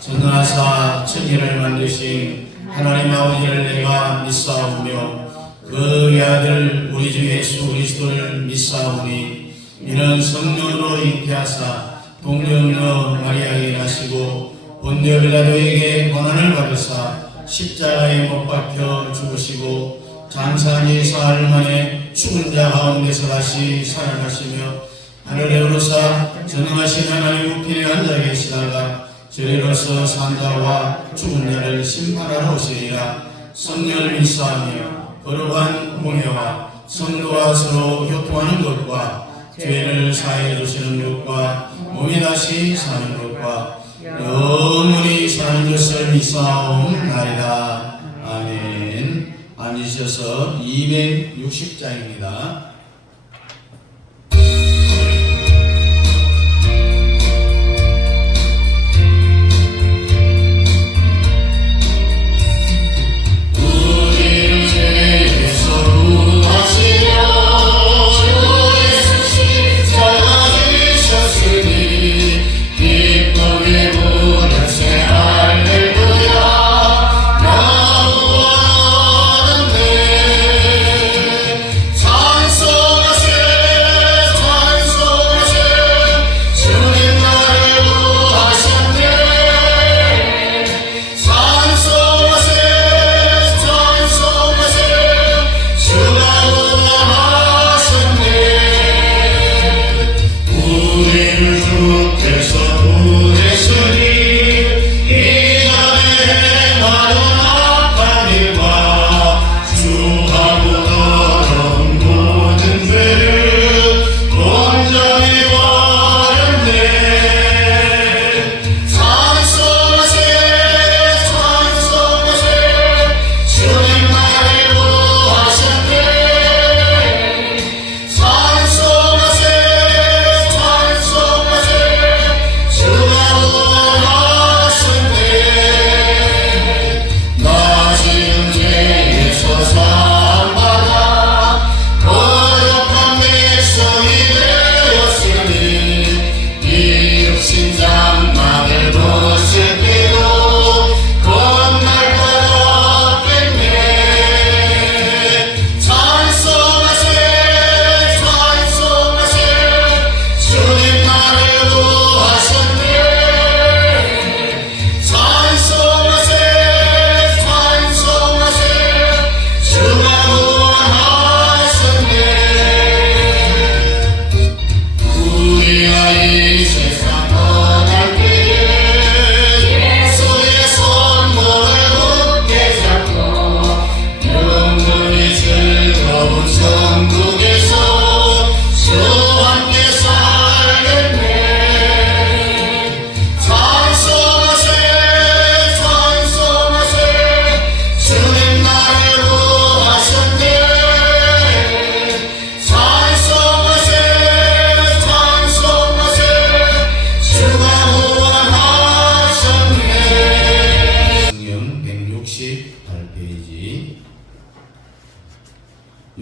전능하사 천지를 만드신 하나님 아버지를 내가 믿사오며 그 외아들 우리 주 예수 그리스도를 믿사오니 이는 성령으로 잉태하사 동정녀 마리아에게 나시고 본디오 빌라도에게 고난을 받으사 십자가에 못 박혀 죽으시고 장사한 지 사흘 만에 죽은 자 가운데서 다시 살아나시며 하늘에 오르사 전능하신 하나님 우편에 앉아 계시다가 저리로서 산자와 죽은 자를 심판하러 오시리라. 성령을 믿사하며 거룩한 공회와 성도와 서로 교통하는 것과 죄를 사해 주시는 것과 몸이 다시 사는 것과 영원히 사는 것을 믿사옵나이다. 아멘. 앉으셔서 260장입니다.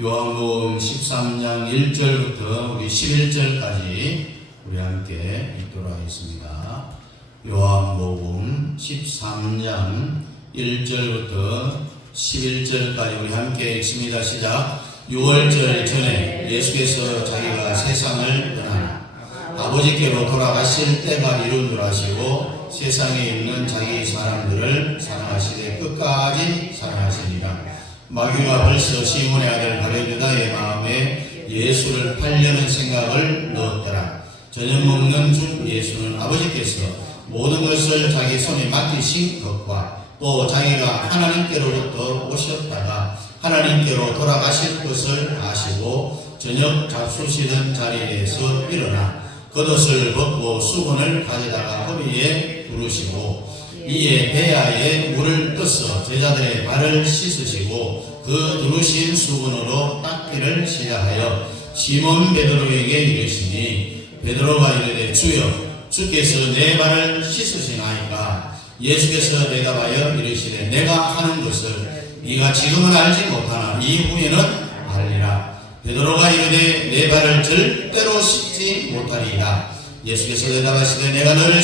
요한복음 13장 1절부터 우리 11절까지 우리 함께 읽도록 하겠습니다. 요한복음 13장 1절부터 11절까지 우리 함께 읽습니다. 시작. 6월절 전에 예수께서 자기가 세상을 떠나 아버지께로 돌아가실 때가 이룬 줄 아시고 세상에 있는 자기 사람들을 사랑하시되 끝까지 사랑하시니라. 마귀가 벌써 시몬의 아들 가룟유다의 마음에 예수를 팔려는 생각을 넣었더라. 저녁 먹는 중 예수는 아버지께서 모든 것을 자기 손에 맡기신 것과 또 자기가 하나님께로부터 오셨다가 하나님께로 돌아가실 것을 아시고 저녁 잡수시던 자리에서 일어나 겉옷을 벗고 수건을 가져다가 허리에 두르시고 이에 배아에 물을 떠서 제자들의 발을 씻으시고 그 두르신 수건으로 닦기를 시작하여 시몬 베드로에게 이르시니 베드로가 이르되 주여 주께서 내 발을 씻으시나이까. 예수께서 대답하여 이르시되 내가 하는 것을 네가 지금은 알지 못하나 이후에는 알리라. 베드로가 이르되 내 발을 절대로 씻지 못하리이다. 예수께서 대답하시되 내가 너를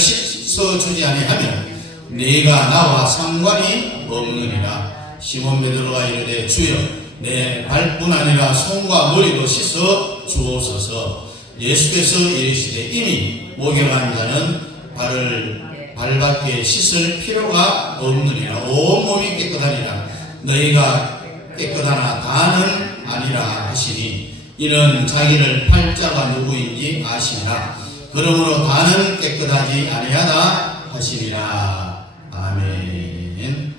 서주지 아니하면 네가 나와 상관이 없느니라. 시몬 베드로가 이르되 주여 내 발뿐 아니라 손과 머리도 씻어 주옵소서. 예수께서 이르시되 이미 목욕한 자는 발밖에 씻을 필요가 없느니라. 온몸이 깨끗하니라. 너희가 깨끗하나 다는 아니라 하시니 이는 자기를 팔자가 누구인지 아시니라. 그러므로 다는 깨끗하지 아니하다 하시니라. 아멘.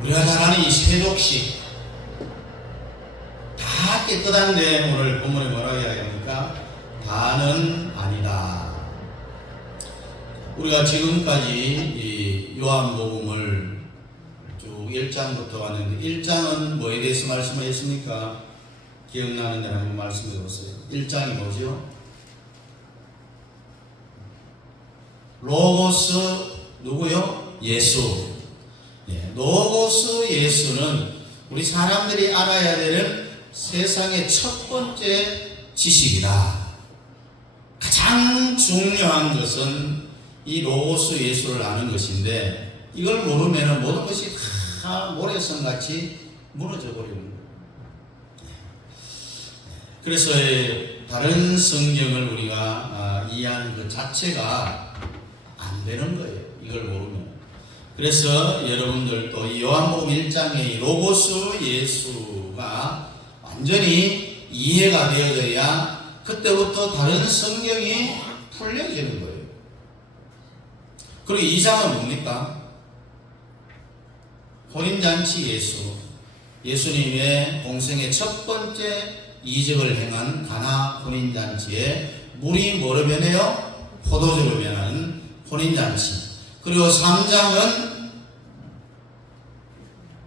우리가 잘 아는 이 세족식 다 깨끗한데 오늘 본문에 뭐라고 이야기합니까? 다는 아니다. 우리가 지금까지 이 요한복음을 쭉 1장부터 왔는데 1장은 뭐에 대해서 말씀을 했습니까? 기억나는 대로 한번 말씀해 보세요. 1장이 뭐죠? 로고스 누구요? 예수. 로고스 예수는 우리 사람들이 알아야 되는 세상의 첫 번째 지식이다. 가장 중요한 것은 이 로고스 예수를 아는 것인데 이걸 모르면 모든 것이 다 모래성같이 무너져 버리는 거예요. 그래서 다른 성경을 우리가 이해하는 그 자체가 안 되는 거예요. 이걸 모르면. 그래서 여러분들도 이 요한복음 1장의 로고스 예수가 완전히 이해가 되어져야 그때부터 다른 성경이 풀려지는 거예요. 그리고 2장은 뭡니까? 혼인잔치 예수. 예수님의 공생의 첫 번째 이적을 행한 가나 혼인잔치에 물이 뭐로 변해요? 포도주로 변하는 혼인잔치. 그리고 3장은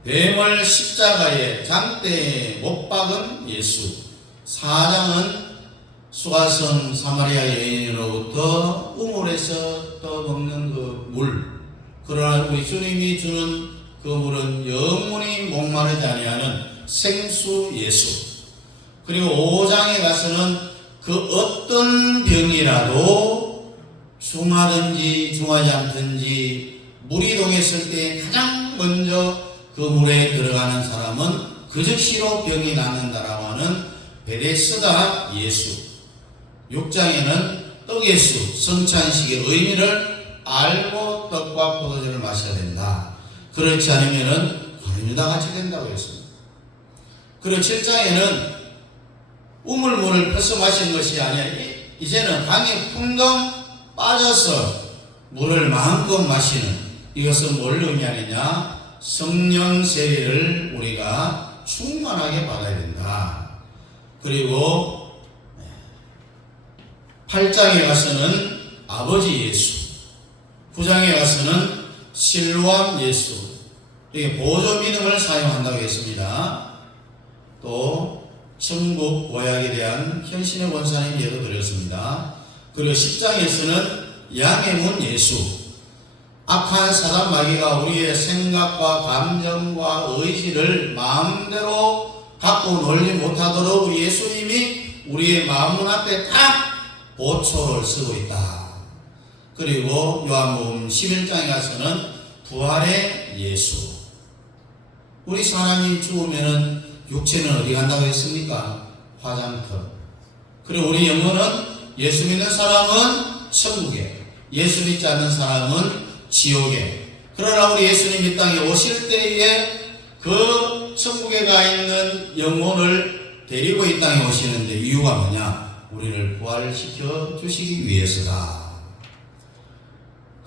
뱀을 십자가에 장대에 못 박은 예수. 4장은 수가성 사마리아 여인으로부터 우물에서 떠먹는 그 물. 그러나 우리 주님이 주는 그 물은 영원히 목마르지 아니하는 생수 예수. 그리고 5장에 가서는 그 어떤 병이라도 중하든지 중하지 않든지 물이 동했을 때 가장 먼저 그 물에 들어가는 사람은 그 즉시로 병이 낫는다라고 하는 베데스다 예수. 6장에는 떡 예수, 성찬식의 의미를 알고 떡과 포도주를 마셔야 된다. 그렇지 않으면은 과유다 같이 된다고 했습니다. 그리고 7장에는 우물물을 퍼서 마시는 것이 아니라 이제는 강에 풍덩 빠져서 물을 마음껏 마시는, 이것은 뭘 의미하느냐? 성령 세례를 우리가 충만하게 받아야 된다. 그리고 8장에 가서는 아버지 예수, 9장에 가서는 실로암 예수, 이게 보조 믿음을 사용한다고 했습니다. 또 천국 보약에 대한 현신의 권사님 예도 드렸습니다. 그리고 10장에서는 양의 문 예수, 악한 사단 마귀가 우리의 생각과 감정과 의지를 마음대로 갖고 놀지 못하도록 우리 예수님이 우리의 마음 앞에 딱 보초를 쓰고 있다. 그리고 요한복음 11장에 가서는 부활의 예수. 우리 사람이 죽으면은 육체는 어디 간다고 했습니까? 화장터. 그리고 우리 영혼은 예수 믿는 사람은 천국에, 예수 믿지 않는 사람은 지옥에. 그러나 우리 예수님 이 땅에 오실 때에 그 천국에 가 있는 영혼을 데리고 이 땅에 오시는데 이유가 뭐냐? 우리를 부활시켜 주시기 위해서다.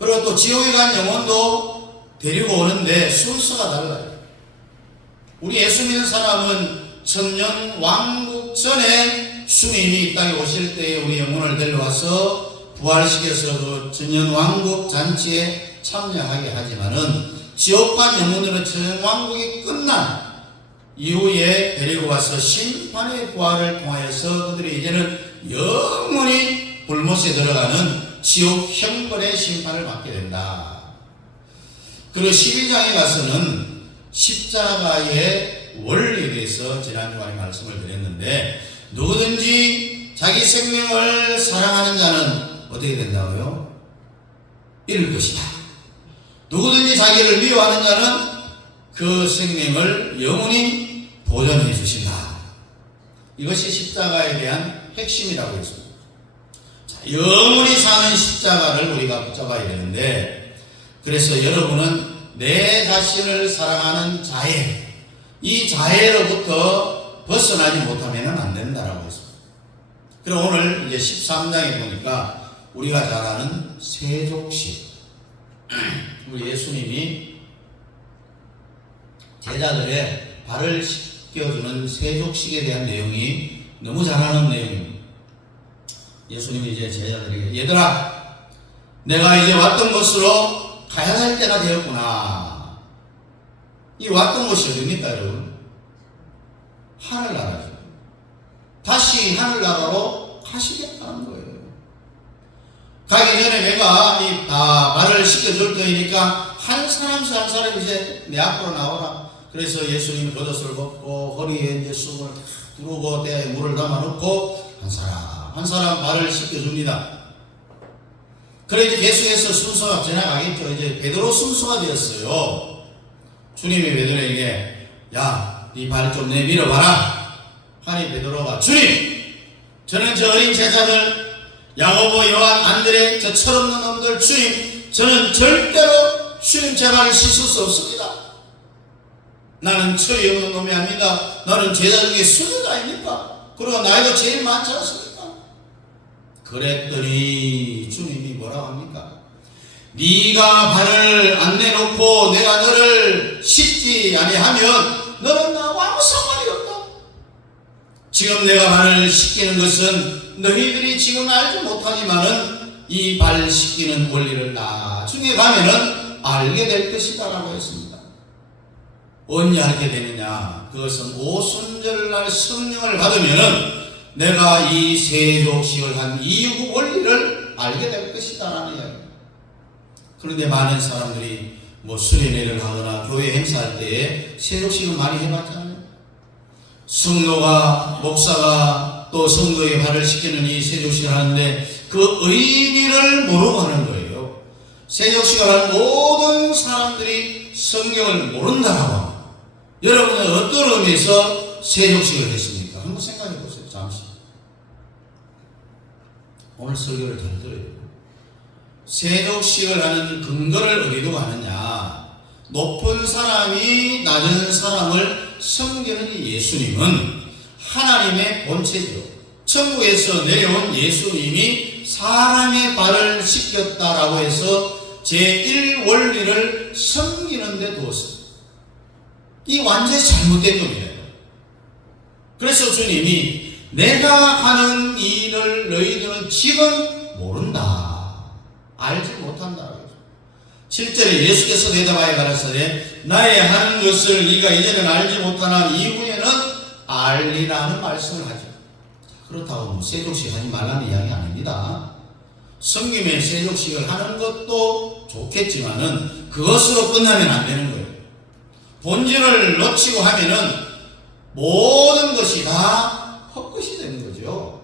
그리고 또 지옥에 간 영혼도 데리고 오는데 순서가 달라요. 우리 예수 믿는 사람은 천년 왕국 전에 주님이 이 땅에 오실 때에 우리 영혼을 데려와서 부활시켜서 그 천년 왕국 잔치에 참여하게 하지만은 지옥 간 영혼들은 천년 왕국이 끝난 이후에 데리고 와서 심판의 부활을 통하여서 그들이 이제는 영원히 불못에 들어가는 지옥 형벌의 심판을 받게 된다. 그리고 12장에 가서는 십자가의 원리에 대해서 지난주간에 말씀을 드렸는데, 누구든지 자기 생명을 사랑하는 자는 어떻게 된다고요? 잃을 것이다. 누구든지 자기를 미워하는 자는 그 생명을 영원히 보존해 주신다. 이것이 십자가에 대한 핵심이라고 했습니다. 자, 영원히 사는 십자가를 우리가 붙잡아야 되는데, 그래서 여러분은 내 자신을 사랑하는 자애, 이 자애로부터 벗어나지 못하면 안 된다라고 했습니다. 그럼 오늘 이제 13장에 보니까 우리가 잘 아는 세족식, 우리 예수님이 제자들의 발을 씻겨주는 세족식에 대한 내용이 너무 잘 아는 내용입니다. 예수님이 이제 제자들에게, 얘들아, 내가 이제 왔던 곳으로 가야 할 때가 되었구나. 이 왔던 곳이 어디입니까, 여러분? 하늘나라죠. 다시 하늘나라로 가시겠다는 거예요. 가기 전에 내가 이 발을 씻겨줄 테니까 한 사람씩 한 사람 이제 내 앞으로 나오라. 그래서 예수님이 겉옷을 벗고 허리에 이제 쑥을 두르고 대야에 물을 담아 놓고 한 사람 발을 씻겨줍니다. 그래 이제 계속해서 순서가 지나가겠죠. 이제 베드로 순서가 되었어요. 주님이 베드로에게, 야, 네 발 좀 내밀어봐라. 하니 베드로가, 주님, 저는 저 어린 제자들 야고보, 요한, 안드레, 저 철없는 놈들, 주님, 저는 절대로 주님 제 발을 씻을 수 없습니다. 나는 철이 없는 놈이 아닙니다. 나는 제자 중에 수녀자 아닙니까? 그리고 나이도 제일 많지 않습니까? 그랬더니 주님이 뭐라고 합니까? 네가 발을 안 내놓고 내가 너를 씻지 아니하면 너는 나하고 아무 상관이 없다. 지금 내가 발을 씻기는 것은 너희들이 지금 알지 못하지만은 이 발 씻기는 원리를 나중에 가면은 알게 될 것이다 라고 했습니다. 언제 알게 되느냐? 그것은 오순절날 성령을 받으면은 내가 이 세족식을 한 이후 원리를 알게 될 것이다 라는 이야기입니다. 그런데 많은 사람들이 뭐 수련회를 하거나 교회 행사할 때에 세족식을 많이 해봤잖아요. 성도가, 목사가 또 성도의 발을 씻기는 이 세족식을 하는데 그 의미를 모르고 하는 거예요. 세족식을 한 모든 사람들이 성경을 모른다라고 합니다. 여러분은 어떤 의미에서 세족식을 했습니까? 한번 생각해 보세요. 잠시. 오늘 설교를 잘 들어야 돼요. 세족식을 하는 근거를 어디로 가느냐? 높은 사람이 낮은 사람을 섬기는 이 예수님은 하나님의 본체죠. 천국에서 내려온 예수님이 사람의 발을 씻겼다라고 해서 제1원리를 섬기는 데 두었습니다. 이 완전히 잘못된 겁니다. 그래서 주님이 내가 하는 일을 너희들은 지금 모른다. 알지 못한다. 실제로 예수께서 대답하여 가라사대 나의 하는 것을 네가 이제는 알지 못하나 이후에는 알리라는 말씀을 하죠. 그렇다고 뭐 세족식 하지 말라는 이야기 아닙니다. 성김에 세족식을 하는 것도 좋겠지만은 그것으로 끝나면 안 되는 거예요. 본질을 놓치고 하면은 모든 것이 다 헛것이 되는 거죠.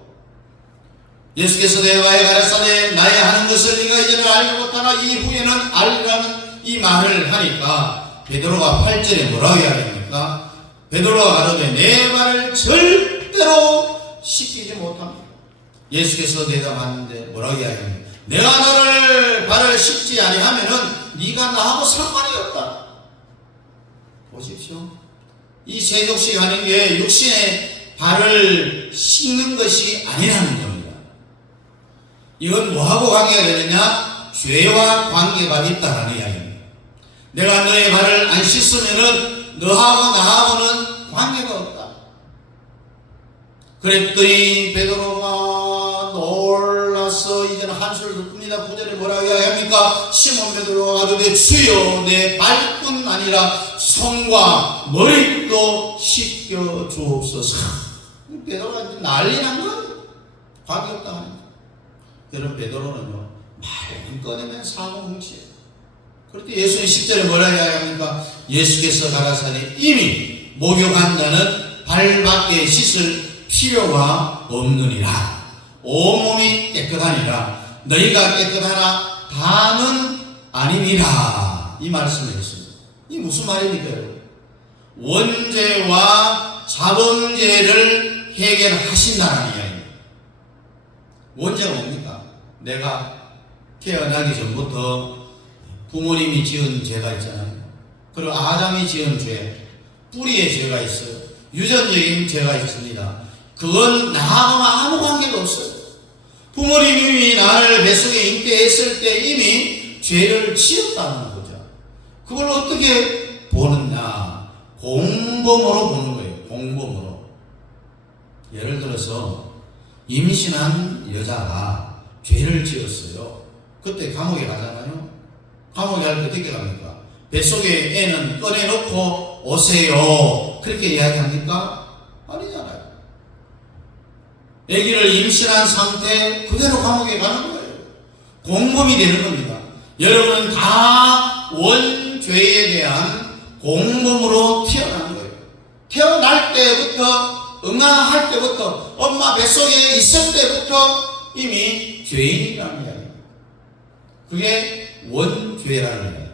예수께서 대답하여 가라사대 나의 하는 것을 네가 이제는 알지 못하나 이후에는 알리라는 이 말을 하니까 베드로가 8절에 뭐라고 이야기합니까? 베드로가 가로되 내 발을 절대로 씻기지 못합니다. 예수께서 대답하는데 뭐라고 이야기합니까? 내가 너를 발을 씻지 아니하면은 네가 나하고 상관이 없다. 보십시오. 이 세족식 하는 게 육신의 발을 씻는 것이 아니라는 겁니다. 이건 뭐하고 관계가 되느냐? 죄와 관계가 있다라는 이야기입니다. 내가 너의 발을 안 씻으면은 너하고 나하고는 관계가 없다. 그랬더니 베드로가 놀라서 이제는 한술을 듣습니다. 9절에 뭐라고 이야기합니까? 시몬 베드로가 가로되 주여 내 발뿐 아니라 손과 머리도 씻겨 주옵소서. 베드로가 이제 난리 난 거예요. 관계없다 하는 거예요. 여러분 베드로는요 말만 꺼내면 사고뭉치예요. 그런데 예수님 10절에 뭐라 이야기합니까? 예수께서 가라사대 이미 목욕한 자는 발밖에 씻을 필요가 없느니라. 온몸이 깨끗하니라. 너희가 깨끗하나 다는 아니니라. 이 말씀을 했습니다. 이 무슨 말입니까, 여러분? 원죄와 자범죄를 해결하신다는 이야기입니다. 원죄가 뭡니까? 내가 태어나기 전부터 부모님이 지은 죄가 있잖아요. 그리고 아담이 지은 죄, 뿌리의 죄가 있어요. 유전적인 죄가 있습니다. 그건 나하고 아무 관계가 없어요. 부모님이 나를 뱃속에 잉태했을 때 이미 죄를 지었다는 거죠. 그걸 어떻게 보느냐? 공범으로 보는 거예요. 공범으로. 예를 들어서 임신한 여자가 죄를 지었어요. 그때 감옥에 가잖아요. 감옥에 갈 때 어떻게 갑니까? 뱃속에 애는 꺼내놓고 오세요. 그렇게 이야기합니까? 아니잖아요. 아기를 임신한 상태 그대로 감옥에 가는 거예요. 공범이 되는 겁니다. 여러분은 다 원죄에 대한 공범으로 태어난 거예요. 태어날 때부터, 응아할 때부터, 엄마 뱃속에 있을 때부터 이미 죄인이라는 이야기입니다. 그게 원죄라는 이야기입니다.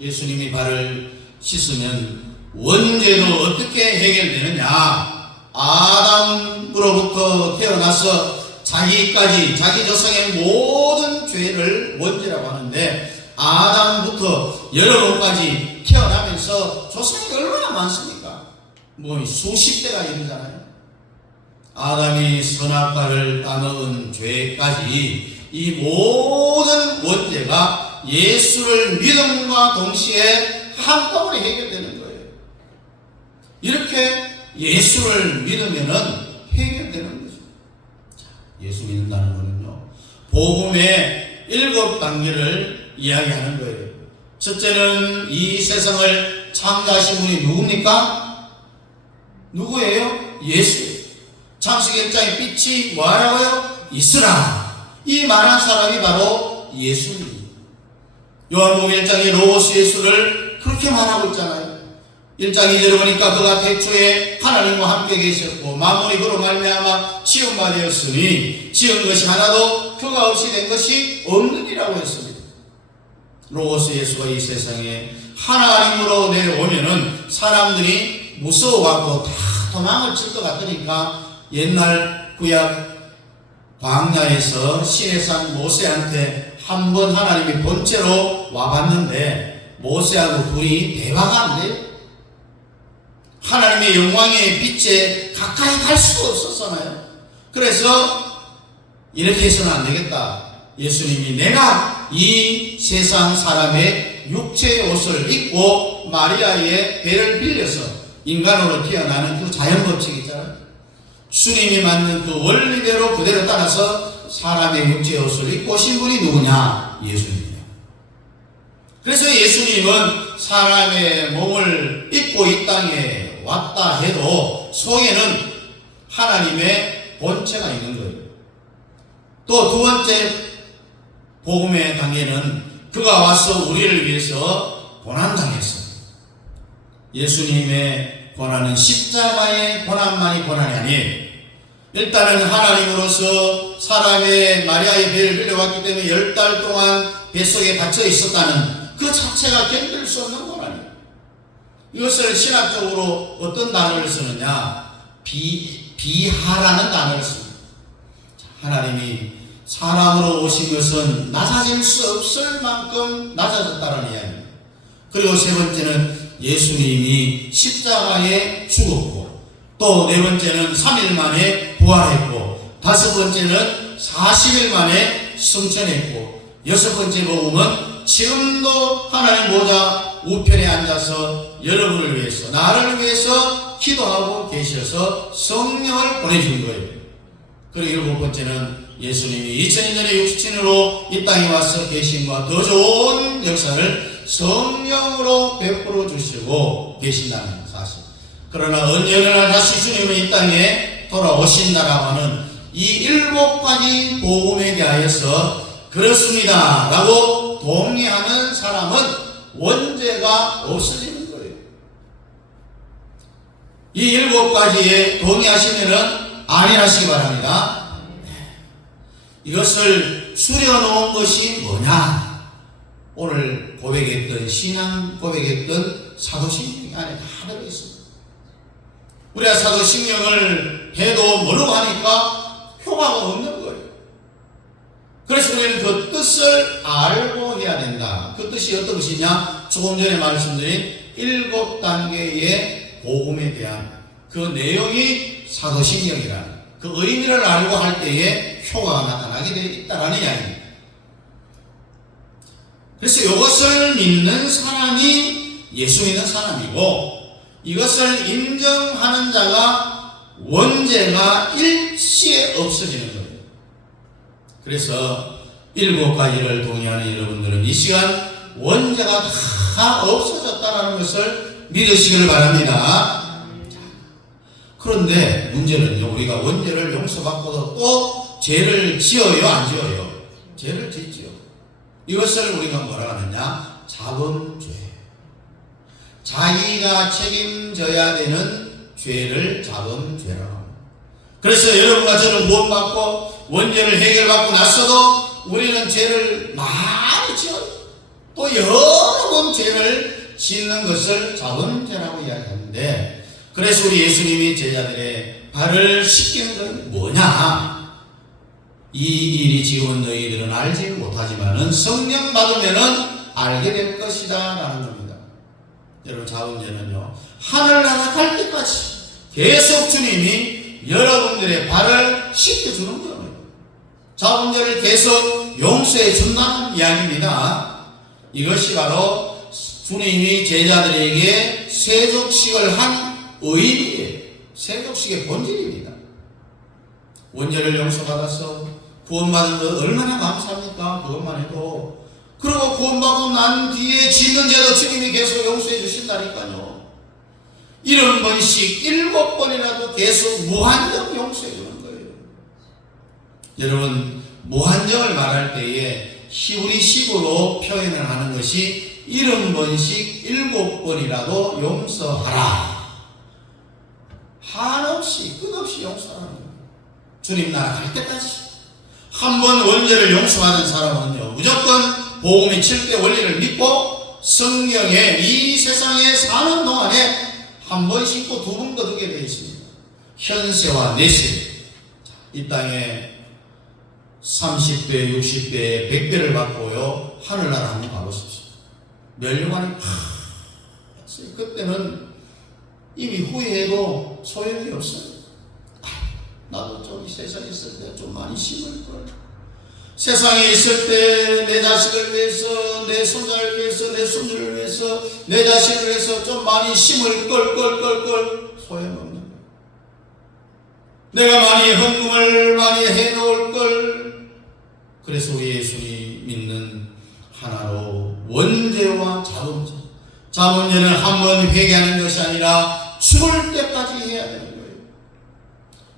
예수님이 발을 씻으면 원죄도 어떻게 해결되느냐? 아담으로부터 태어나서 자기까지, 자기 조상의 모든 죄를 원죄라고 하는데, 아담부터 여러분까지 태어나면서 조상이 얼마나 많습니까? 뭐 수십 대가 이르잖아요. 아담이 선악과를 따먹은 죄까지 이 모든 원죄가 예수를 믿음과 동시에 한꺼번에 해결되는 거예요. 이렇게 예수를 믿으면은 해결되는 거죠. 예수 믿는다는 거는요, 복음의 7단계를 이야기하는 거예요. 첫째는 이 세상을 창조하신 분이 누굽니까? 누구예요? 예수예요. 창세기 1장의 빛이 뭐하라고요? 있으라. 이 말한 사람이 바로 예수입니다. 요한복음 1장의 로고스 예수를 그렇게 말하고 있잖아요. 1장 2절에 보니까 그가 태초에 하나님과 함께 계셨고 만물이 그로 말미암아 지은 바 되었으니 지은 것이 하나도 그가 없이 된 것이 없느니라고 했습니다. 로고스 예수가 이 세상에 하나님으로 내려오면은 사람들이 무서워갖고 다 도망을 칠 것 같으니까 옛날 구약 광야에서 시내산 모세한테 한 번 하나님이 본체로 와봤는데 모세하고 둘이 대화가 안 돼요. 하나님의 영광의 빛에 가까이 갈 수가 없었잖아요. 그래서 이렇게 해서는 안 되겠다. 예수님이 내가 이 세상 사람의 육체의 옷을 입고 마리아의 배를 빌려서 인간으로 태어나는 그 자연법칙 있잖아요. 주님이 만든 그 원리대로 그대로 따라서 사람의 육체의 옷을 입고 오신 분이 누구냐? 예수님이에요. 그래서 예수님은 사람의 몸을 입고 이 땅에 왔다 해도 속에는 하나님의 본체가 있는 거예요. 또 두 번째 복음의 단계는 그가 와서 우리를 위해서 고난당했어요. 예수님의 고난은 십자가의 고난만이 고난이 아니에요. 일단은 하나님으로서 사람의 마리아의 배를 빌려왔기 때문에 10달 동안 뱃속에 갇혀 있었다는 그 자체가 견딜 수 없는 고난이에요. 이것을 신학적으로 어떤 단어를 쓰느냐? 비하라는 단어를 씁니다. 하나님이 사람으로 오신 것은 낮아질 수 없을 만큼 낮아졌다는 이야기입니다. 그리고 세 번째는 예수님이 십자가에 죽었고, 또 네 번째는 3일 만에 부활했고, 다섯 번째는 40일 만에 승천했고, 여섯 번째 복음은 지금도 하나님 보좌 우편에 앉아서 여러분을 위해서, 나를 위해서 기도하고 계셔서 성령을 보내준 거예요. 그리고 일곱 번째는 예수님이 2000년 전에 육신으로 이 땅에 와서 계신과 더 좋은 역사를 성령으로 베풀어 주시고 계신다는 사실. 그러나 어느 날 다시 주님은 이 땅에 돌아오신다라고 하는 이 7가지 복음에 대하여서 그렇습니다 라고 동의하는 사람은 원죄가 없어지는 거예요. 이 7가지에 동의하시면은 아멘 하시기 바랍니다. 이것을 줄여놓은 것이 뭐냐? 오늘 고백했던 신앙 고백했던 사도신경 안에 다 들어있습니다. 우리가 사도신경을 해도 모르고 하니까 효과가 없는 거예요. 그래서 우리는 그 뜻을 알고 해야 된다. 그 뜻이 어떤 것이냐? 조금 전에 말씀드린 7단계의 복음에 대한 그 내용이 사도신경이라는 그 의미를 알고 할 때에 효과가 나타나게 되어 있다는 이야기입니다. 그래서 이것을 믿는 사람이 예수 믿는 사람이고, 이것을 인정하는 자가 원죄가 일시에 없어지는 거예요. 그래서 7가지를 동의하는 여러분들은 이 시간 원죄가 다 없어졌다는 것을 믿으시기를 바랍니다. 그런데 문제는요, 우리가 원죄를 용서받고도 또 죄를 지어요, 안 지어요? 죄를 짓지요. 이것을 우리가 뭐라 하느냐? 자범죄. 자기가 책임져야 되는 죄를 자범죄라고 합니다. 그래서 여러분과 저는 구원받고 원죄를 해결받고 났어도 우리는 죄를 많이 지어요. 또 여러 번 죄를 짓는 것을 자범죄라고 이야기하는데, 그래서 우리 예수님이 제자들의 발을 씻기는 건 뭐냐? 이 일이 지금은 너희들은 알지 못하지만은 성령 받으면은 알게 될 것이다 라는 겁니다. 여러분, 자범죄는요, 하늘나라 갈 때까지 계속 주님이 여러분들의 발을 씻겨주는 거예요. 자범죄를 계속 용서해 준다는 이야기입니다. 이것이 바로 주님이 제자들에게 세족식을 한 의미예요. 세족식의 본질입니다. 원죄를 용서받아서 구원받은 것 얼마나 감사합니까? 그것만 해도. 그리고 구원받고 난 뒤에 짓는 죄도 주님이 계속 용서해 주신다니까요. 70번씩 7번이라도 계속 무한정 용서해 주는 거예요. 여러분, 무한정을 말할 때에 히브리식으로 표현을 하는 것이 70번씩 7번이라도 용서하라. 한없이 끝없이 용서하는 거예요. 주님 나라 갈 때까지. 한 번 원죄를 용서하는 사람은요, 무조건 복음의 7대 원리를 믿고 성경에 이 세상에 사는 동안에 한 번 씻고 두 번 거두게 되어 있습니다. 현세와 내세. 이 땅에 30배, 60배, 100배를 받고요, 하늘나라 한번 가보십시오. 멸류관이 팍 그때는 이미 후회해도 소용이 없어요. 나도 좀 이 세상에 있을 때 좀 많이 심을걸. 세상에 있을 때 내 자식을 위해서, 내 손자를 위해서, 내 손주를 위해서, 내 자식을 위해서 좀 많이 심을걸, 소용없는 거예요. 내가 많이 헌금을 많이 해놓을걸. 그래서 우리 예수님 믿는 하나로 원죄와 자범죄. 자범죄는 한 번 회개하는 것이 아니라 죽을 때까지 해야 되는 거예요.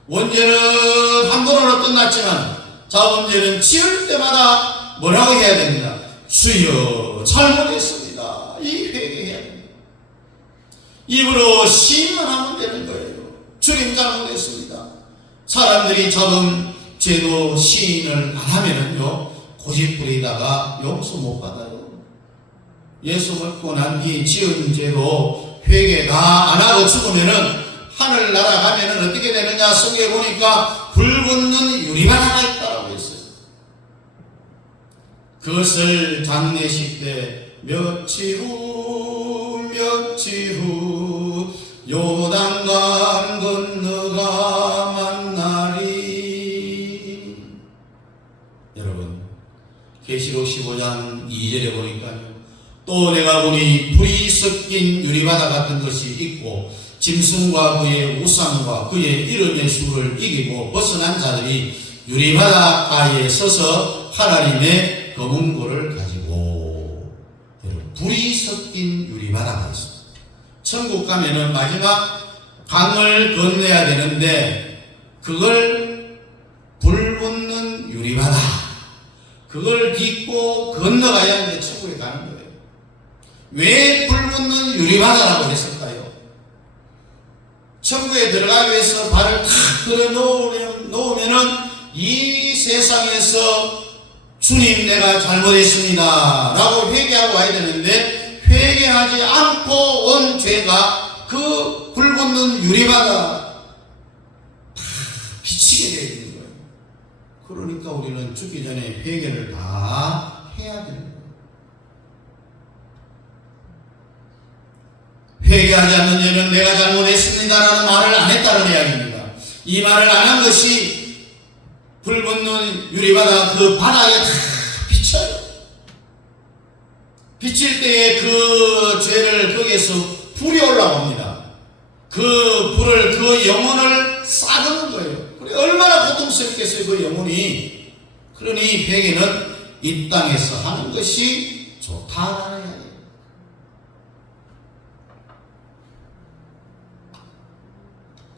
원죄는 한 번으로 끝났지만 자범죄는 지을 때마다 뭐라고 해야 됩니다. 주여 잘못했습니다. 이 회개해야 됩니다. 입으로 시인만 하면 되는 거예요. 주님 잘못했습니다. 사람들이 잡은 죄도 시인을 안 하면은요, 고집부리다가 용서 못 받아요. 예수 믿고 난 뒤 지은 죄도 회개 다 안 하고 죽으면은 하늘 날아가면은 어떻게 되느냐? 성경에 보니까 불 붙는 유리만 하나 있다라고 했어요. 그것을 장례식 때 며칠 후 요단강 건너가 만나리. 여러분, 계시록 15장 2절에 보니까요, 또 내가 보니 불이 섞인 유리바다 같은 것이 있고 짐승과 그의 우상과 그의 이름의 수를 이기고 벗어난 자들이 유리바다가에 서서 하나님의 검은고를 가지고, 여러분, 불이 섞인 유리바다가 있습니다. 천국 가면은 마지막 강을 건너야 되는데 그걸 불 붙는 유리바다, 그걸 딛고 건너가야 하는데 천국에 가는 거예요. 왜 불 붙는 유리바다라고 했을까요? 천국에 들어가기 위해서 발을 탁 들어 놓으면은 이 세상에서 주님 내가 잘못했습니다 라고 회개하고 와야 되는데 회개하지 않고 온 죄가 그 불붙는 유리바다 다 비치게 되어 있는 거예요. 그러니까 우리는 죽기 전에 회개를 다 해야 되는 거예요. 회개하지 않는 죄는 내가 잘못했습니다라는 말을 안 했다는 이야기입니다. 이 말을 안 한 것이 불붙는 유리바다 그 바다에 다 비쳐요. 비칠 때에 그 죄를 거기에서 불이 올라옵니다. 그 불을 그 영혼을 싸주는 거예요. 그래 얼마나 고통스럽겠어요 그 영혼이. 그러니 회개는 이 땅에서 하는 것이 좋다라는 이야기예요.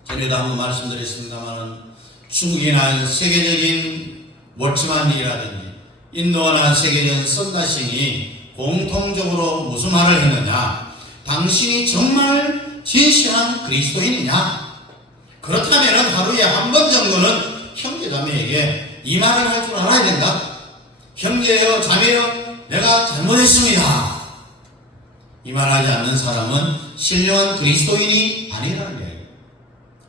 전에도 한번 말씀드렸습니다만 중국이 난 세계적인 워치만리라든지 인도가 난 세계적인 썬다싱이 공통적으로 무슨 말을 했느냐, 당신이 정말 진실한 그리스도인이냐, 그렇다면 하루에 한 번 정도는 형제자매에게 이 말을 할 줄 알아야 된다. 형제여 자매여 내가 잘못했습니다. 이 말하지 않는 사람은 신령한 그리스도인이 아니라는 거예요.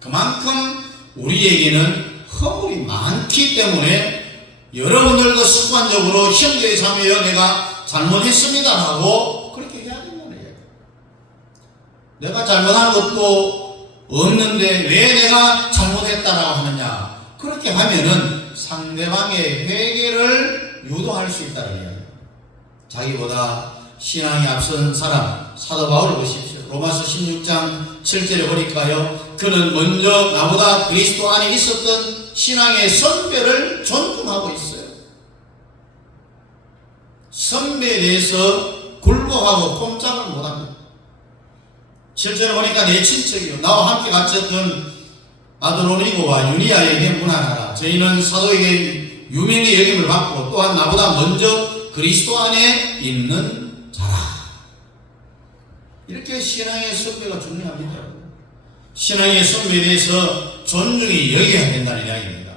그만큼 우리에게는 허물이 많기 때문에 여러분들도 습관적으로 형제 자매여 내가 잘못했습니다 하고 그렇게 해야 된다는 거예요. 내가 잘못한 것도 없는데 왜 내가 잘못했다라고 하느냐, 그렇게 하면은 상대방의 회개를 유도할 수 있다는 거예요. 자기보다 신앙이 앞선 사람 사도 바울을 보십시오. 로마서 16장 7절에 보니까요, 그는 먼저 나보다 그리스도 안에 있었던 신앙의 선배를 존중하고 있어요. 선배에 대해서 굴복하고 꼼짝을 못합니다. 7절에 보니까 내 친척이요 나와 함께 갇혔던 아드로니고와 유니아에게 문안하라. 저희는 사도에게 유명히 여김을 받고 또한 나보다 먼저 그리스도 안에 있는 자라. 이렇게 신앙의 선배가 중요합니다. 신앙의 선배에 대해서 존중이 여겨야 된다는 이야기입니다.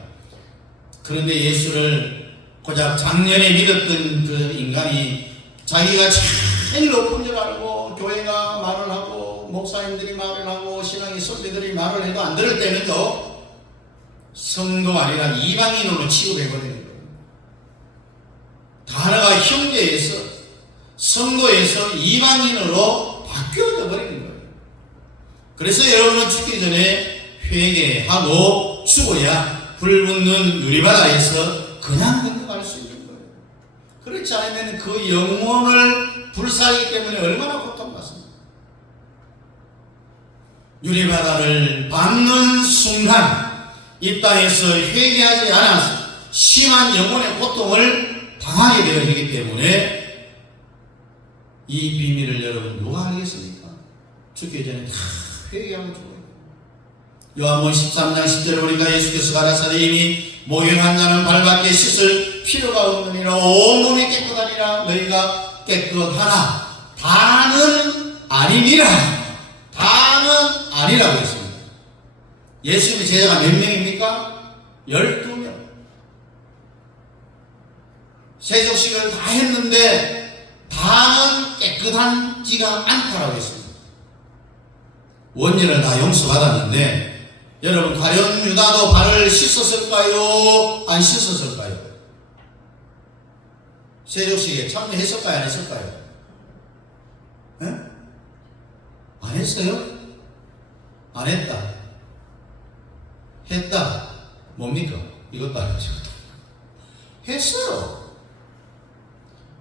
그런데 예수를 고작 작년에 믿었던 그 인간이 자기가 제일 높은 줄 알고 교회가 말을 하고 목사님들이 말을 하고 신앙의 선배들이 말을 해도 안 들을 때는요, 성도가 아니라 이방인으로 취급해버리는 거예요. 단어가 형제에서 성도에서 이방인으로 바뀌어져 버리는 거예요. 그래서 여러분은 죽기 전에 회개하고 죽어야 불붙는 유리바다에서 그냥 건너갈 수 있는 거예요. 그렇지 않으면 그 영혼을 불사하기 때문에 얼마나 고통받습니까? 유리바다를 밟는 순간 이 땅에서 회개하지 않아서 심한 영혼의 고통을 당하게 되어지기 때문에 이 비밀을 여러분 누가 알겠습니까? 죽기 전에 다 회개하고 죽어요. 요한복음 13장 10절에 보니까 예수께서 가라사대 이미 목욕한 자는 발밖에 씻을 필요가 없느니라 온몸이 깨끗하니라. 너희가 깨끗하나 다는 아니니라. 다는 아니라고 했습니다. 예수님의 제자가 몇 명입니까? 12명. 세족식을 다 했는데 다는 깨끗한지가 않다라고 했습니다. 원죄를 다 용서받았는데 여러분 가룟 유다도 발을 씻었을까요? 안 씻었을까요? 세족식에 참여했을까요? 안 했을까요? 네? 안 했어요? 안 했다. 했다. 뭡니까? 이것도 안 했죠. 했어요.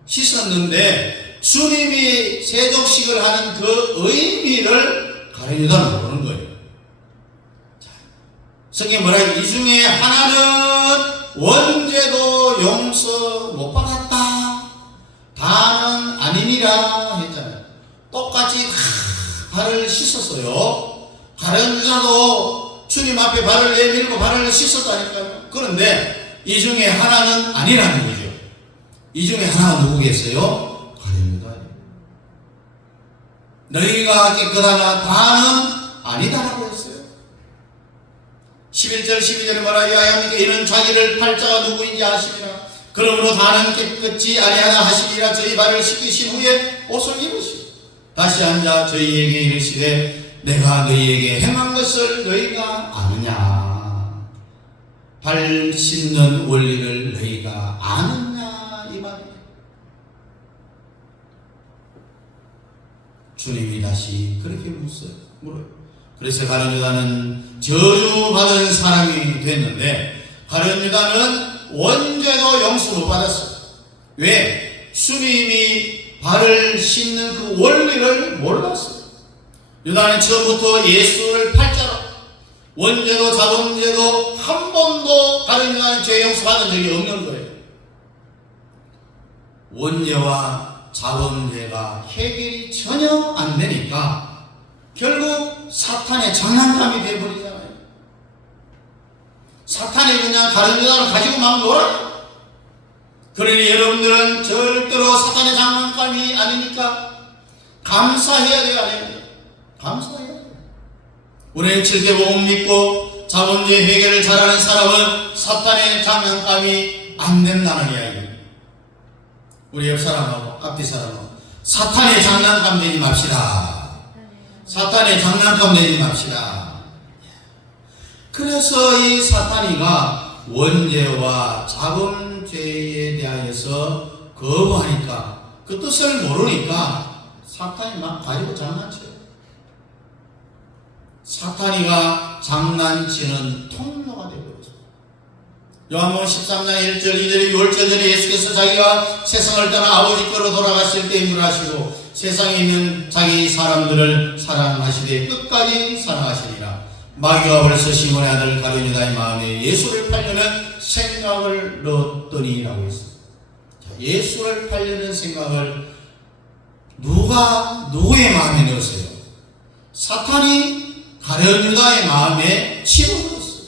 씻었는데 주님이 세족식을 하는 그 의미를 가룟 유다는 모르는 거예요. 성경 뭐라 이 중에 하나는 원죄도 용서 못 받았다. 다는 아니니라 했잖아요. 똑같이 다 발을 씻었어요. 가룟 유다도 주님 앞에 발을 내밀고 발을 씻었다니까요. 그런데 이 중에 하나는 아니라는 거죠. 이 중에 하나가 누구겠어요? 가룟 유다. 너희가 깨끗하나 다는 아니다라고 했어요. 11절 12절에 뭐라 이하였느냐 이는 자기를 팔자가 누구인지 아시리라. 그러므로 다는 깨끗이 아니하나 하시리라. 저희 발을 씻기신 후에 옷을 입으시고 다시 앉아 저희에게 이르시되 내가 너희에게 행한 것을 너희가 아느냐, 발 씻는 원리를 너희가 아느냐 이 말이에요. 주님이 다시 그렇게 물어요. 그래서 가룟 유다는 저주받은 사람이 됐는데 가룟 유다는 원죄도 용서 못 받았어요. 왜? 주님이 발을 씻는 그 원리를 몰랐어요. 유다는 처음부터 예수를 팔자로 원죄도 자범죄도 한 번도 가룟 유다는 죄 용서 받은 적이 없는 거예요. 원죄와 자범죄가 해결이 전혀 안 되니까 결국 사탄의 장난감이 되어버리잖아요. 사탄이 그냥 가룟 유다를 가지고 막 놀아요. 그러니 여러분들은 절대로 사탄의 장난감이 아니니까 감사해야 돼요, 안 해야 돼요? 감사해야 돼요. 우리는 칠개복음 믿고 자범죄 해결을 잘하는 사람은 사탄의 장난감이 안 된다는 이야기예요. 우리 옆 사람하고 앞뒤 사람하고 사탄의 장난감 되지 맙시다. 사탄의 장난감 되지 맙시다. 그래서 이 사탄이가 원죄와 자범죄에 대하여서 거부하니까 그 뜻을 모르니까 사탄이 막 가지고 장난쳐요. 사탄이가 장난치는 통로가 되어버렸어요. 요한복음 13장 1절 2절에 6절 전에 예수께서 자기가 세상을 떠나 아버지 거로 돌아가실 때 인도하시고 세상에 있는 자기 사람들을 사랑하시되 끝까지 사랑하시리라. 마귀가 벌써 시몬의 아들 가룟 유다의 마음에 예수를 팔려는 생각을 넣었더니라고 했어요. 예수를 팔려는 생각을 누가 누구의 마음에 넣었어요? 사탄이 가룟 유다의 마음에 집어넣었어요.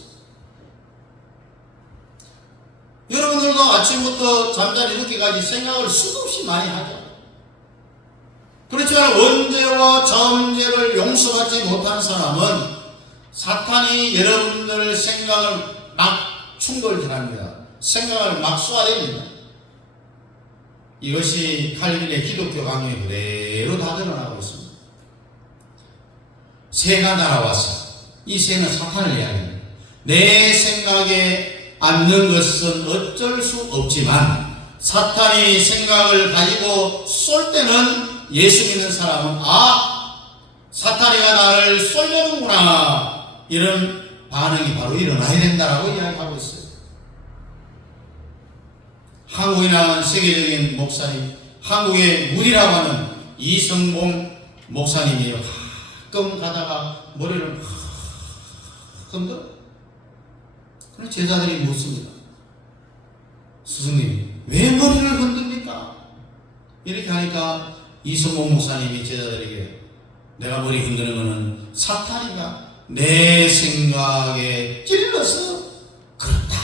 여러분들도 아침부터 잠자리 늦게까지 생각을 수도 없이 많이 하죠. 그렇지만 원죄와 자범죄를 용서받지 못한 사람은 사탄이 여러분들 생각을 막 충돌합니다. 생각을 막 쏘아댑니다. 이것이 칼빈의 기독교 강요에 그대로 다 드러나고 있습니다. 새가 날아와서 이 새는 사탄을 이야기합니다. 내 생각에 앉는 것은 어쩔 수 없지만 사탄이 생각을 가지고 쏠 때는 예수 믿는 사람은 사탄이가 나를 쏠려는구나 이런 반응이 바로 일어나야 된다라고 이야기하고 있어요. 한국에 나온 세계적인 목사님, 한국의 문이라고 하는 이성봉 목사님이에요. 가끔 가다가 머리를 흔들어. 그래서 제자들이 묻습니다. 스승님, 왜 머리를 흔듭니까? 이렇게 하니까 이성봉 목사님이 제자들에게 내가 머리 흔드는 것은 사탄이가 내 생각에 찔러서 그렇다.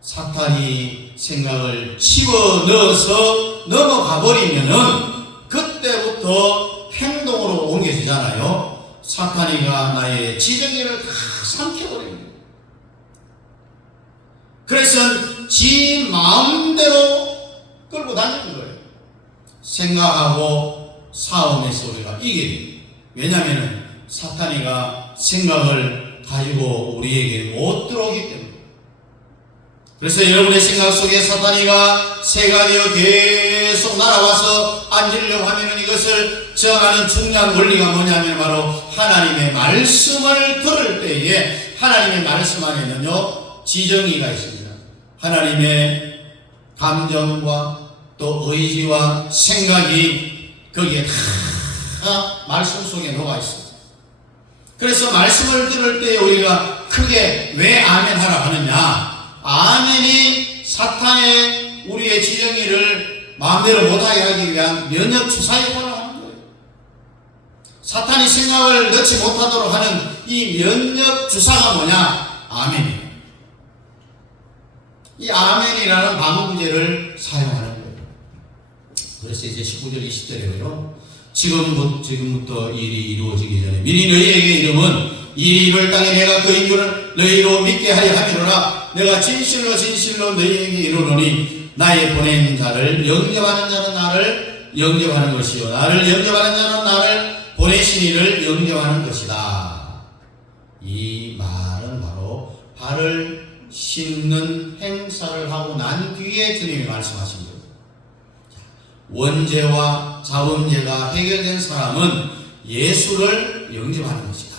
사탄이 생각을 집어넣어서 넘어가 버리면은 그때부터 행동으로 옮겨지잖아요. 사탄이가 나의 지정의를 다 삼켜버립니다. 그래서 지 마음대로 끌고 다니는 거예요. 생각하고 싸움에서 우리가 이겨야 돼요. 왜냐하면 사탄이가 생각을 가지고 우리에게 못 들어오기 때문에. 그래서 여러분의 생각 속에 사탄이가 새가 되어 계속 날아와서 앉으려고 하면 이것을 정하는 중요한 원리가 뭐냐면 바로 하나님의 말씀을 들을 때에 하나님의 말씀 안에는요 지정의가 있습니다. 하나님의 감정과 또 의지와 생각이 거기에 다 말씀 속에 녹아 있습니다. 그래서 말씀을 들을 때 우리가 크게 왜 아멘 하라 하느냐? 아멘이 사탄의 우리의 지정의를 마음대로 못하게 하기 위한 면역 주사 역할을 하는 거예요. 사탄이 생각을 넣지 못하도록 하는 이 면역 주사가 뭐냐? 아멘이에요. 이 아멘이라는 방구제를 사용하는 거예요. 그래서 이제 19절 20절에요. 지금부터 일이 이루어지기 전에 미리 너희에게 이름은 이 일을 땅에 내가 그 인줄을 너희로 믿게 하려 함이로라. 내가 진실로 진실로 너희에게 이르노니 나의 보낸 자를 영접하는 자는 나를 영접하는 것이요 나를 영접하는 자는 나를 보내신 이를 영접하는 것이다. 이 말은 바로 발을 씻는 행사를 하고 난 뒤에 주님이 말씀하신 거예요. 원죄와 자범죄가 해결된 사람은 예수를 영접하는 것이다.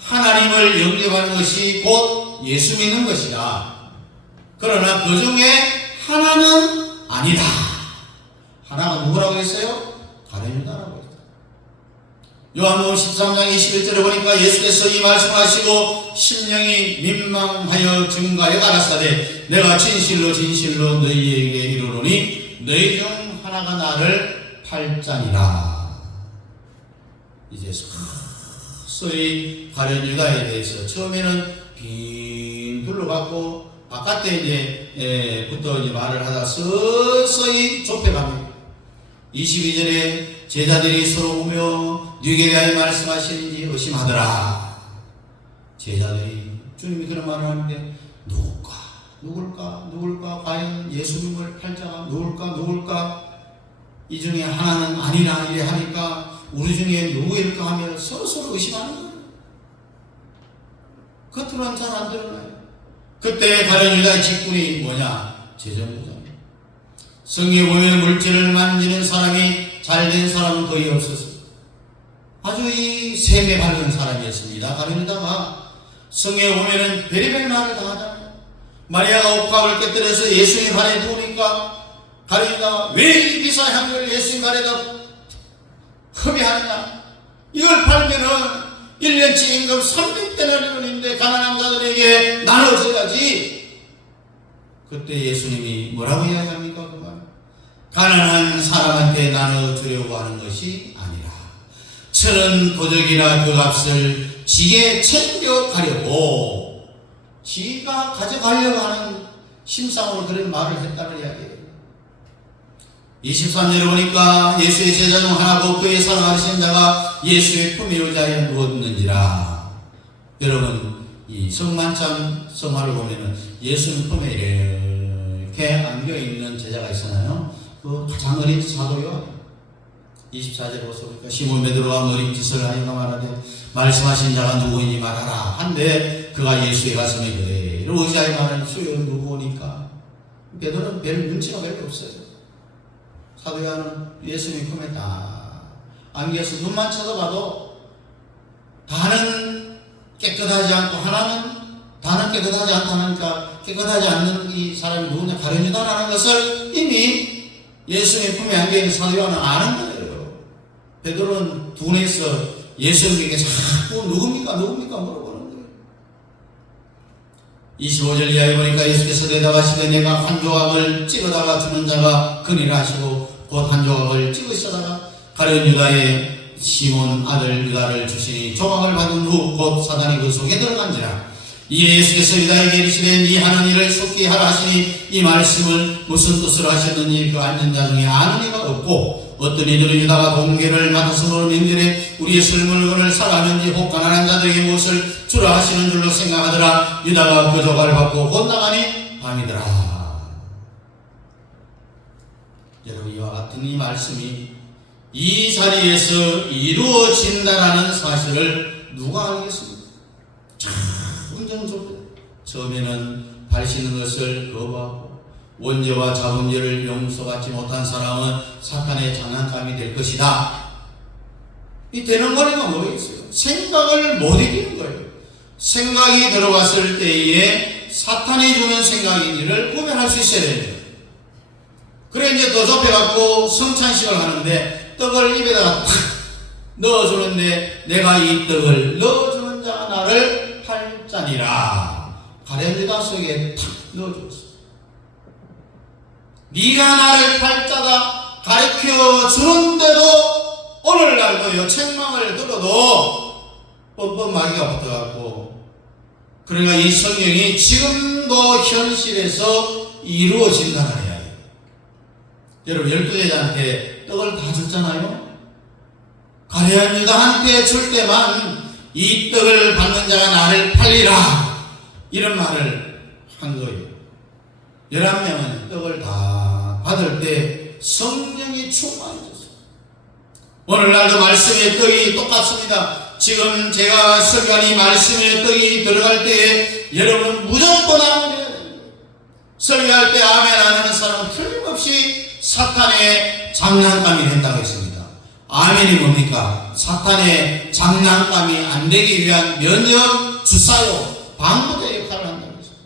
하나님을 영접하는 것이 곧 예수 믿는 것이다. 그러나 그 중에 하나는 아니다. 하나가 누구라고 했어요? 가룟유다라고 했어요. 요한복음 13장 21절에 보니까 예수께서 이 말씀하시고 심령이 민망하여 증거하여 가라사대 내가 진실로 진실로 너희에게 이르노니 너희 중 하나가 나를 팔자니라. 이제 서서히 가룟유다에 대해서 처음에는 빈 둘러갖고 바깥에 이제 부터 이제 말을 하다 서서히 좁혀갑니다. 22절에 제자들이 서로 보며 누구에 대하여 말씀하시는지 의심하더라. 제자들이 주님이 그런 말을 하는데 누굴까 과연 예수님을 팔자가 누굴까 이 중에 하나는 아니라 이래 하니까 우리 중에 누구일까 하며 서로 의심하는 거예요. 겉으로는 잘 안 드러나요. 그때 가룟유다의 직분이 뭐냐? 제전부장. 성경에 보면 물질을 만지는 사람이 잘된 사람은 거의 없었어요. 아주 이 셈에 밝은 사람이었습니다. 가룟유다가 성경에 보면은 별의별 말을 다 하잖아요. 마리아가 옥합을 깨뜨려서 예수님 발에 부으니까 가룟유다가 왜 이 비싼 향료를 예수님 발에다 허비하느냐? 이걸 팔면은 1년치 임금 300데나리온인데 가난한 자들에게 나눠줘야지. 그때 예수님이 뭐라고 이야기합니까? 그 말. 가난한 사람한테 나눠주려고 하는 것이 아니라 천은 도적이나 그 값을 지게 챙겨가려고 지가 가져가려고 하는 심상으로 그런 말을 했다는 이야기예요. 23절에 보니까 예수의 제자 중 하나고 그의 사랑하신 자가 예수의 품에 의자에 누웠는지라. 여러분 이 성만찬 성화를 보면은 예수님 품에 이렇게 안겨있는 제자가 있잖아요. 그 가장 어린 사도 요한 24절에 보니까 시몬 베드로가 어린 짓을 하여가 말하되 말씀하신 자가 누구인지 말하라 한데 그가 예수의 가슴에 그대로 의자에 말하는 수요는 누구니까 베드로는 별 눈치가 별로 없어요. 사도 요한은 예수님 품에 딱 안겨서 눈만 쳐다봐도 다는 깨끗하지 않고 하나는 다는 깨끗하지 않다니까 깨끗하지 않는 이 사람이 누구냐? 가룟유다라는 것을 이미 예수님 품에 안겨있는 사도 요한은 아는 거예요. 베드로는 둔해서 예수님에게 자꾸 누굽니까 물어보는 거예요. 25절 이하에 보니까 예수께서 대답하시되 내가 한 조각을 찍어다가 주는 자가 그니라 하시고 곧 한 조각을 찍으시다가 가룟유다의 시몬 아들 유다를 주시니 조각을 받은 후 곧 사단이 그 속에 들어간지라. 이에 예수께서 유다에게 이르시되 네 하는 일을 속히 하라 하시니 이 말씀을 무슨 뜻으로 하셨느니 그 앉은 자 중에 아는 이가 없고 어떤 이들은 유다가 공개를 맡아서 노는 명절에 우리의 술 물건을 사가는지 혹 가난한 자들에게 무엇을 주라 하시는 줄로 생각하더라. 유다가 그 조각을 받고 곧 나가니 밤이더라. 여러분 이와 같은 이 말씀이 이 자리에서 이루어진다라는 사실을 누가 알겠습니까? 처음에는 발 씻는 것을 거부하고 원죄와 자범죄를 용서받지 못한 사람은 사탄의 장난감이 될 것이다. 이 되는 거리가 뭐겠어요? 생각을 못 이기는 거예요. 생각이 들어왔을 때에 사탄이 주는 생각인지를 구별할 수 있어야 됩니다. 그래 이제 더 좁혀갖고 성찬식을 하는데 떡을 입에다가 탁 넣어주는데 내가 이 떡을 넣어주는 자가 나를 팔자니라. 가룟유다 속에 탁 넣어줬어. 네가 나를 팔자다 가르쳐 주는데도 오늘날도요 책망을 들어도 뻔뻔마귀가 붙어갖고 그러니까 이 성경이 지금도 현실에서 이루어진다는 이야기예요. 여러분 12제자한테 떡을 다 줬잖아요. 가룟유다한테 줄 때만 이 떡을 받는 자가 나를 팔리라. 이런 말을 한 거예요. 11명은 떡을 다 받을 때 성령이 충만해졌어요. 오늘날도 말씀의 떡이 똑같습니다. 지금 제가 설교한 이 말씀의 떡이 들어갈 때에 여러분 무조건 아멘 해야 됩니다. 설교할 때 아멘 안 하는 사람은 틀림없이 사탄의 장난감이 된다고 했습니다. 아멘이 뭡니까? 사탄의 장난감이 안 되기 위한 면역 주사요, 방부제 역할을 한다고 했습니다.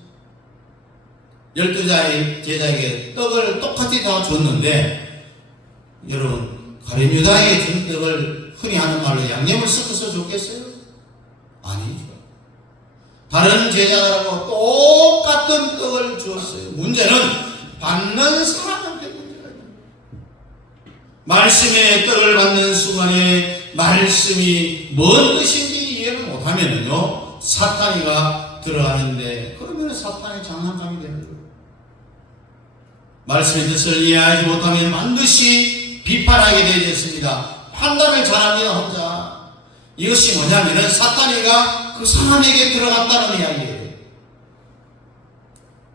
12자의 제자에게 떡을 똑같이 다 줬는데, 여러분 가룟 유다에게 준 떡을 흔히 하는 말로 양념을 섞어서 줬겠어요? 아니죠. 다른 제자들하고 똑같은 떡을 주었어요. 문제는 받는 사람한테 문제가 있는 거예요. 말씀의 떡을 받는 순간에 말씀이 뭔 뜻인지 이해를 못하면요, 사탄이가 들어가는데, 그러면 사탄의 장난감이 되는 거예요. 말씀의 뜻을 이해하지 못하면 반드시 비판하게 되어졌습니다. 판단을 잘합니다, 혼자. 이것이 뭐냐면은 사탄이가 그 사람에게 들어갔다는 이야기예요.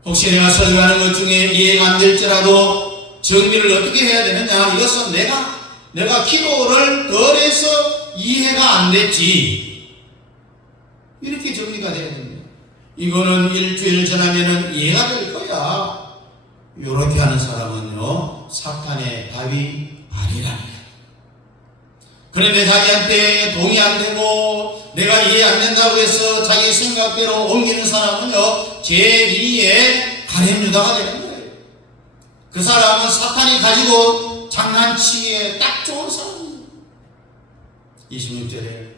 혹시 내가 설교하는 것 중에 이해가 안 될지라도 정리를 어떻게 해야 되느냐? 이것은 내가 기도를 덜 해서 이해가 안 됐지, 이렇게 정리가 돼야 됩니다. 이거는 일주일 지나면은 이해가 될 거야. 이렇게 하는 사람은요, 사탄의 답이 아니랍니다. 그런데 자기한테 동의 안 되고 내가 이해 안 된다고 해서 자기 생각대로 옮기는 사람은요, 제2의 가룟 유다가 되는 거예요. 그 사람은 사탄이 가지고 장난치기에 딱 좋은 사람이에요. 26절에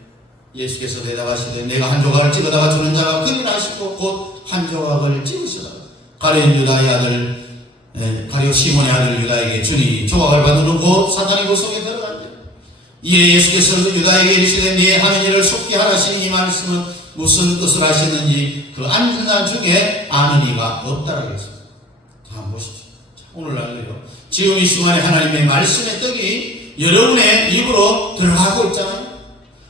예수께서 대답하시되 내가 한 조각을 찍어다가 주는 자가 그리 하시고 곧 한 조각을 찍으시다. 가룟 유다의 아들 가룟 시몬의 아들 유다에게 주니 조각을 받으면 곧 사탄이 그 속에 들어간다. 이에 예수께서 유다에게 이르시되 네 하는 일을 속히 하라시니 이 말씀은 무슨 뜻을 하셨는지 그 앉은 자 중에 아는 이가 없다라고 했습니다. 자, 한번 보시죠. 자, 오늘날요, 지금 이 시간에 하나님의 말씀의 떡이 여러분의 입으로 들어가고 있잖아요.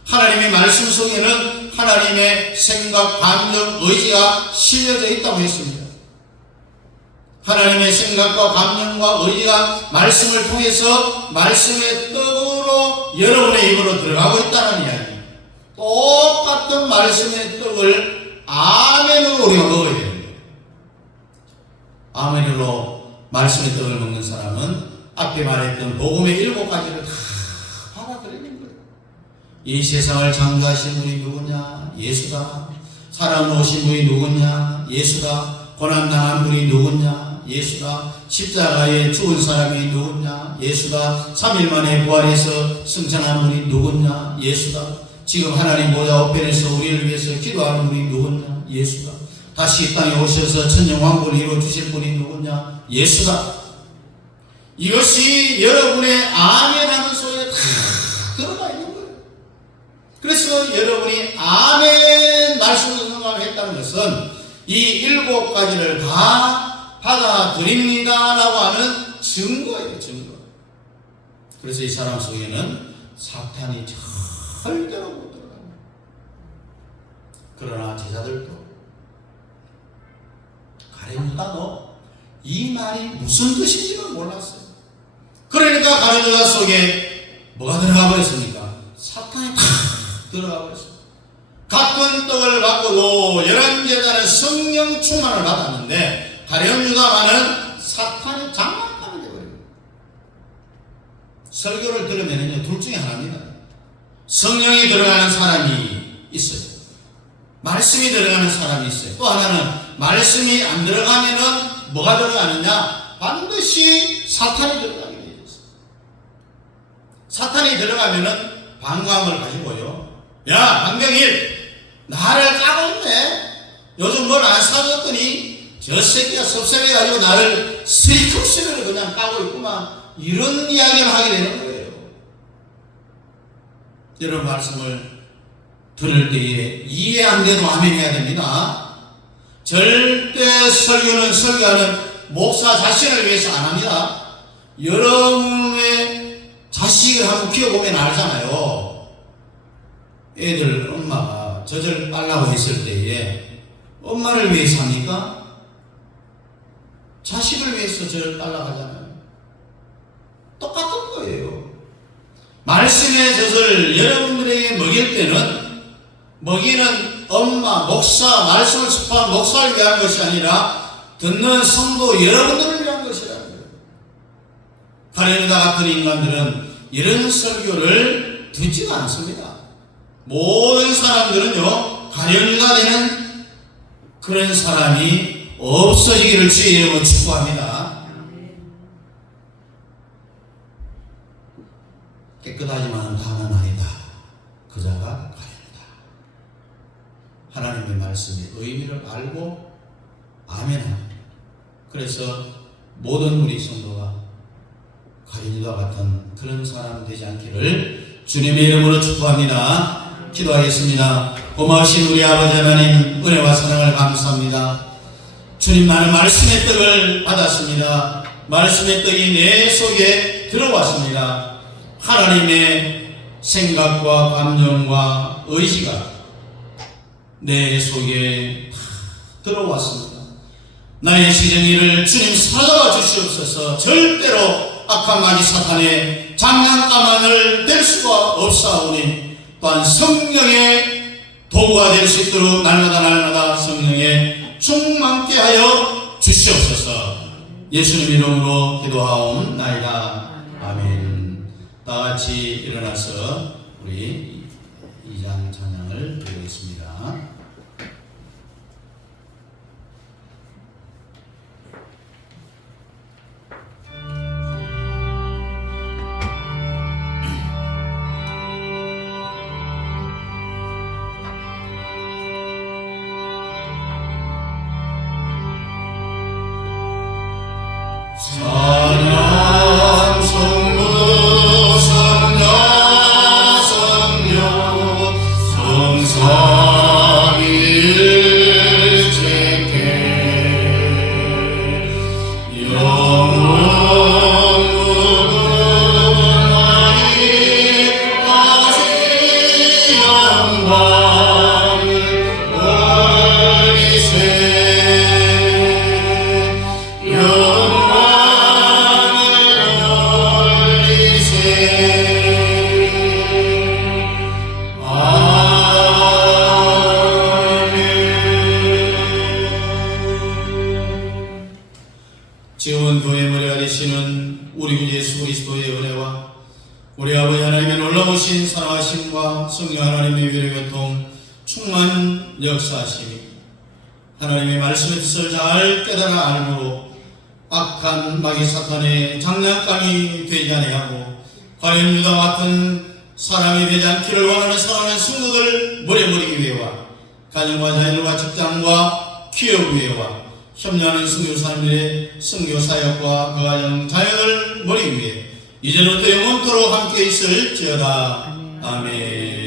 하나님의 말씀 속에는 하나님의 생각, 감정, 의지가 실려져 있다고 했습니다. 하나님의 생각과 감정과 의지가 말씀을 통해서 말씀의 떡으로 여러분의 입으로 들어가고 있다는 이야기. 똑같은 말씀의 떡을 아멘으로 우리가 먹어야 됩니다. 아멘으로 말씀의 떡을 먹는 사람은 앞에 말했던 복음의 7가지를 다 받아들이는 거예요. 이 세상을 창조하신 분이 누구냐? 예수다. 사람 오신 분이 누구냐? 예수다. 고난당한 분이 누구냐? 예수다. 십자가에 죽은 사람이 누구냐? 예수다. 3일 만에 부활해서 승천한 분이 누구냐? 예수다. 지금 하나님 보좌 우편에서 우리를 위해서 기도하는 분이 누구냐? 예수다. 다시 이 땅에 오셔서 천년왕국을 이루어 주실 분이 누구냐? 예수다. 이것이 여러분의 아멘하는 소리에 다 들어가 있는 거예요. 그래서 여러분이 아멘 말씀을 생각했다는 것은 이 7가지를 다 받아들입니다라고 하는 증거예요, 증거. 그래서 이 사람 속에는 사탄이 절대로 못 들어갑니다. 그러나 제자들도 가룟 유다도 이 말이 무슨 뜻인지를 몰랐어요. 그러니까 가룟 유다 속에 뭐가 들어가 버렸습니까? 사탄이 다 들어가 버렸습니다. 같은 떡을 받고도 11제자는 성령 충만을 받았는데 가룟 유다만은 사탄이 장난감이 되어버립니다. 설교를 들으면요, 둘 중에 하나입니다. 성령이 들어가는 사람이 있어요. 말씀이 들어가는 사람이 있어요. 또 하나는 말씀이 안 들어가면은 뭐가 들어가느냐? 반드시 사탄이 들어가게 되어 있어요. 사탄이 들어가면은 방광을 가지고요, 야 박명일 나를 까고 있네. 요즘 뭘 안 사줬더니 저 새끼가 섭섭해가지고 나를 스리컵스를 그냥 까고 있구만. 이런 이야기를 하게 되는 거예요. 이런 말씀을 들을 때에 이해 안 돼도 아멘 해야 됩니다. 절대 설교하는 목사 자신을 위해서 안 합니다. 여러분의 자식을 한번 키워보면 알잖아요. 애들 엄마가 젖을 빨라고 했을 때에 엄마를 위해서 합니까? 자식을 위해서 젖을 빨라고 하잖아요. 똑같은 거예요. 말씀의 젖을 여러분들에게 먹일 때는 먹이는 엄마, 목사, 말씀을 접한 목사를 위한 것이 아니라 듣는 성도 여러분들을 위한 것이라는 거예요. 가룟유다 같은 인간들은 이런 설교를 듣지가 않습니다. 모든 사람들은요, 가룟유다 되는 그런 사람이 없어지기를 주의 이름으로 축복합니다. 깨끗하지만 다는 아니다. 그자가 가련이다. 하나님의 말씀의 의미를 알고 아멘합니다. 그래서 모든 우리 성도가 가룟유다 같은 그런 사람 되지 않기를 주님의 이름으로 축복합니다. 기도하겠습니다. 고마우신 우리 아버지 하나님, 은혜와 사랑을 감사합니다. 주님, 나는 말씀의 떡을 받았습니다. 말씀의 떡이 내 속에 들어왔습니다. 하나님의 생각과 감정과 의지가 내 속에 들어왔습니다. 나의 시정이를 주님 사랑하여 주시옵소서. 절대로 악한 마귀 사탄의 장난감만을 될 수가 없사오니 또한 성령의 도구가 될 수 있도록 날마다 성령의 충만케 하여 주시옵소서. 예수님 이름으로 기도하옵나이다. 아멘. 다 같이 일어나서 우리 2장 찬양을 드리겠습니다. 지은 교회 머리가 되시는 우리 주 예수 그리스도의 은혜와 우리 아버지 하나님의 놀라우신 사랑하심과 성령 하나님의 위로의 교통 충만 역사하심이 하나님의 말씀의 뜻을 잘 깨달아 알므로 악한 마귀 사탄의 장난감이 되지 아니하고 가룟유다 같은 사람이 되지 않기를 원하는 사랑하는 성도들 머리버리기 위해와 가정과 자녀과 직장과 기업 위해와 협력하는 선교사님들의 선교사역과 그 가정 자녀들 머리 위에 이제부터 영원토록 함께 있을지어다. 아멘.